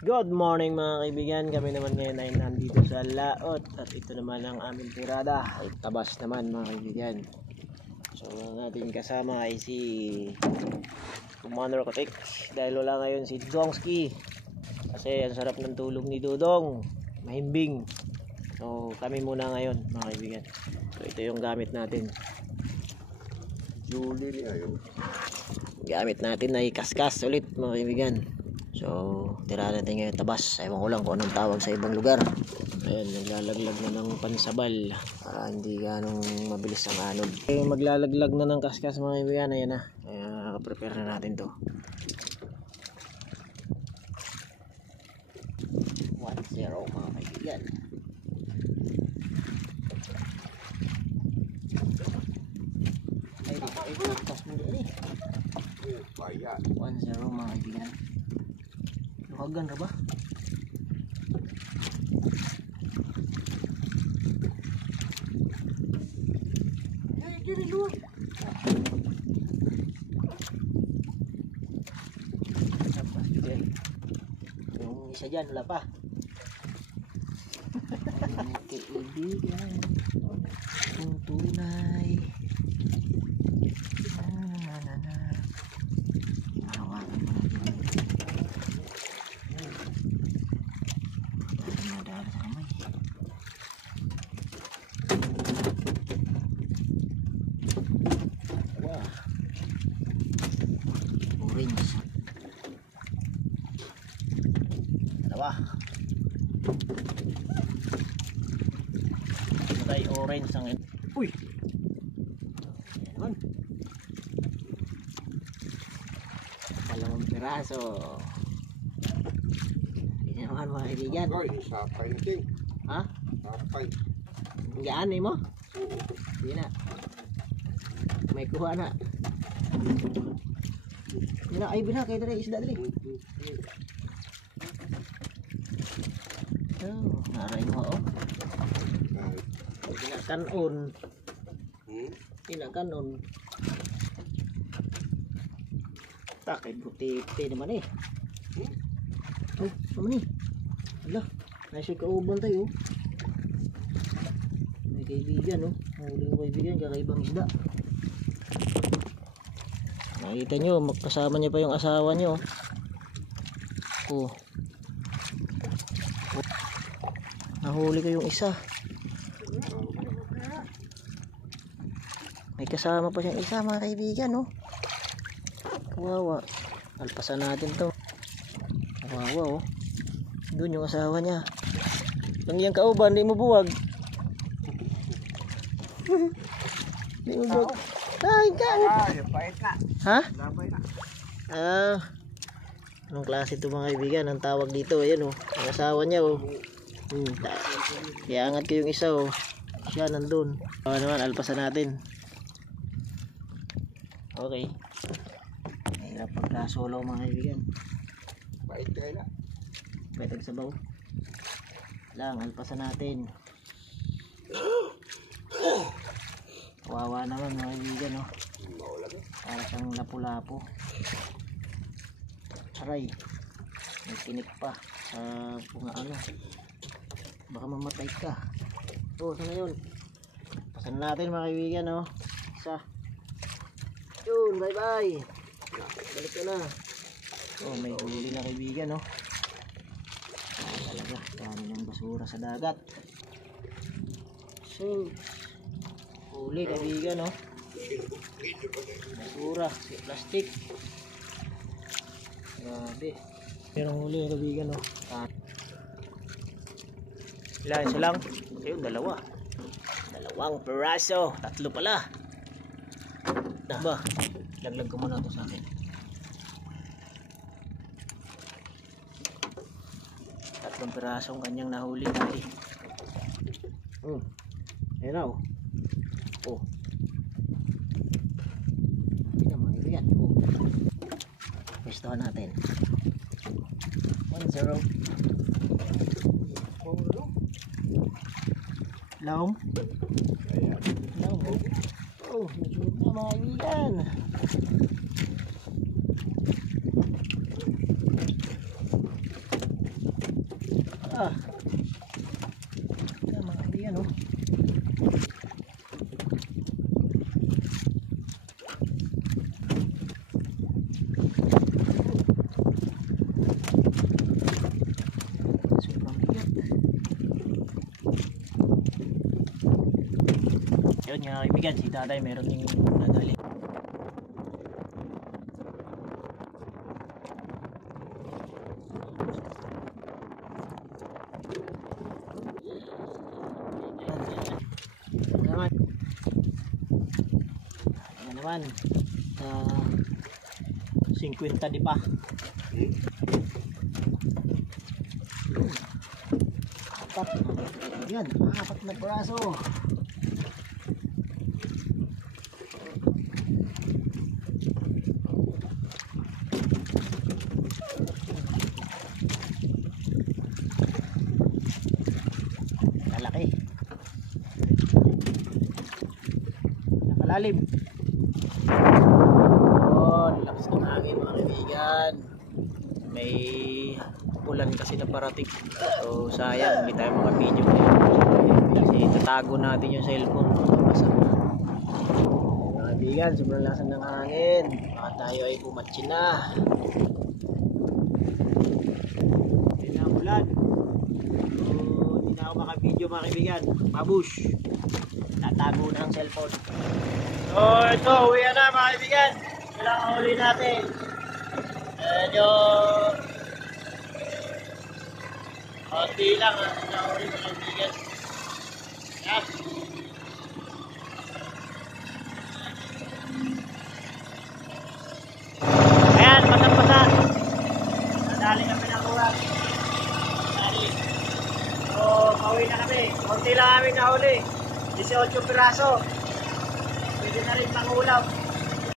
Good morning mga kaibigan, kami naman ngayon ay nandito sa laot at ito naman ang aming tirada ay tabas naman mga kaibigan. So ang ating kasama ay si Commander Kotik dahil wala ngayon si Dongski kasi ang sarap ng tulog ni Dudong, mahimbing. So kami muna ngayon mga kaibigan. So ito yung gamit natin. Gamit natin ay kaskas ulit mga kaibigan. So, tira natin ngayon tabas. Ewan ko lang kung anong tawag sa ibang lugar. Ayan, naglalaglag na ng pansabal para hindi ganong mabilis ang anod. Okay, maglalaglag na ng kaskas mga kaibigan. Ayan na. Ayan, nakaprepare na natin to. 1-0 mga kaibigan. Ay, pagkas mo din eh. 1-0 mga kaibigan. Hagan ra ba? Ay, gini luwag. Tapos juga. Yung isa dyan, wala pa. Kaibigan. Kung tunay. Orange. Dalawa. Matay orange ang... Uy! Ayan naman. Dalawang piraso. Ayan naman mga kaibigan. Sapay na ting. Ha? Sapay. Hanggaan eh mo? Hindi na. May kuha na. Yan ay bina kay dere isda dere. Oh, naray mo oh. Kinakanon. Kinakanon. Takay butite naman eh. Oh, naman eh. Ala, nasa kaubon tayo. May kaibigan oh. Huling kaibigan kakaibang isda. Nakita nyo, magkasama niya pa yung asawa nyo. Oh. Nahuli ko yung isa. May kasama pa siyang isa mga kaibigan, oh. Kawawa. Alpasan natin to. Kawawa, oh. Doon yung asawa niya. Lang yung kauban, di mo buwag. Di mo buwag. Ay, Pahit na. ha? Labay na. Anong klase ito mga kaibigan? Ang tawag dito, ayan oh. Ang asawa niya oh. Iangat ko yung isa oh. Siya nandun. Naman, alpasan natin. Okay. Mahirap pagka solo mga kaibigan. Pahit kayo na. Pwede sabaw. Lang, alpasan natin. Kawawa naman mga kaibigan oh. Para siyang lapu-lapo. Aray. May tinik pa sa bunga ano. Baka mamatay ka. Oh, saan na yun? Pasan natin mga kaibigan oh. Isa. Yun, bye bye. Balik ka na. Oh, may huli na kaibigan oh. Talaga, dami ng basura sa dagat. So, huli kaibigan oh. Basura, plastic. Grabe. Pero huli kaibigan oh. Ilan isa lang? Ayun, dalawa. Dalawang peraso. Tatlo pala. Ba, laglag ko muna ito sa akin. Tatlong perasong kanyang nahuli tayo. Ayun na oh. Oh. Ayun na mga kaibigan. Oh. Pwestohan natin. 1-0. Laom. Laom. Oh, medyo na mga kaibigan. pa. Ayan mga kaibigan, oh. Sobrang bigat. Yun nga kaibigan, si tatay meron yung nadali. Naman 50 di pa. Apat. Yan, apat na braso. Malaki. Nakalalim. Lakas ng hangin mga kaibigan. May ulan kasi na parating. So sayang hindi tayo maka-video kasi tatago natin yung cellphone. Mabasa. Mga kaibigan, sobrang lakas ng hangin. Baka tayo ay bumatsin na. Hindi na ulan. So hindi na ako maka-video mga kaibigan. Mabush. Tatago na ang cellphone. So ito, uwi na mga kaibigan. Kailangan huli natin. Medyo konti lang ang nahuli mga kaibigan. Yan. Ayan, pasang-pasa. Nadali kami ng uwan. Nadali. So, pauwi na kami. Konti lang kami nahuli. 18 piraso. Pwede na rin pang ulam.